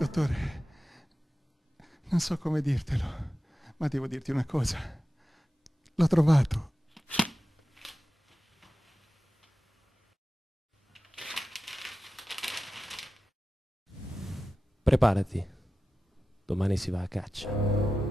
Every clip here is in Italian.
Dottore, non so come dirtelo, ma devo dirti una cosa. L'ho trovato. Preparati. Domani si va a caccia.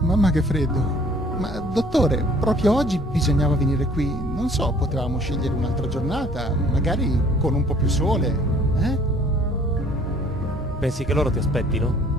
Mamma che freddo. Ma dottore, proprio oggi bisognava venire qui. Non so, potevamo scegliere un'altra giornata, magari con un po' più sole, eh? Pensi che loro ti aspettino?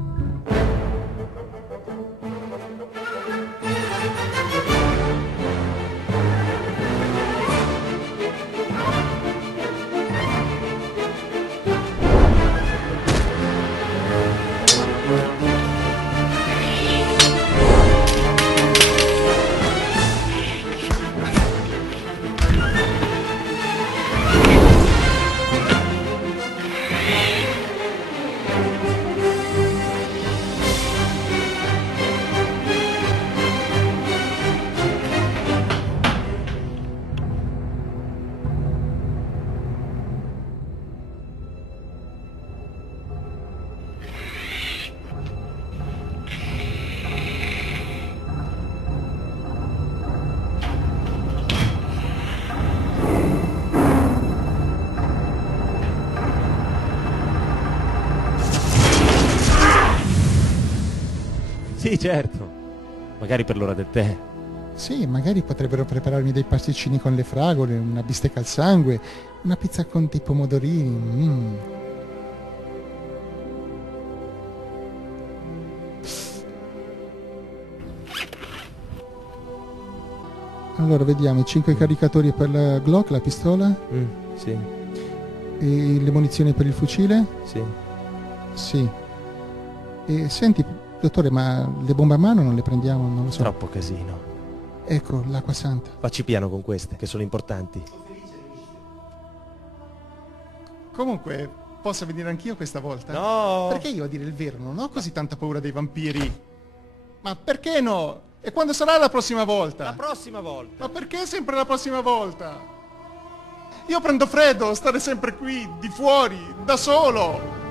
Sì, certo. Magari per l'ora del tè. Sì, magari potrebbero prepararmi dei pasticcini con le fragole, una bistecca al sangue, una pizza con dei pomodorini. Allora, vediamo, i 5 caricatori per la Glock, la pistola, Sì, e le munizioni per il fucile? sì. Sì. E senti, dottore, ma le bombe a mano non le prendiamo? Non lo so. Troppo casino. Ecco, l'acqua santa. Facci piano con queste, che sono importanti. Comunque, posso venire anch'io questa volta? No! Perché io, a dire il vero, non ho così tanta paura dei vampiri. Ma perché no? E quando sarà la prossima volta? La prossima volta! Ma perché sempre la prossima volta? Io prendo freddo stare sempre qui, di fuori, da solo.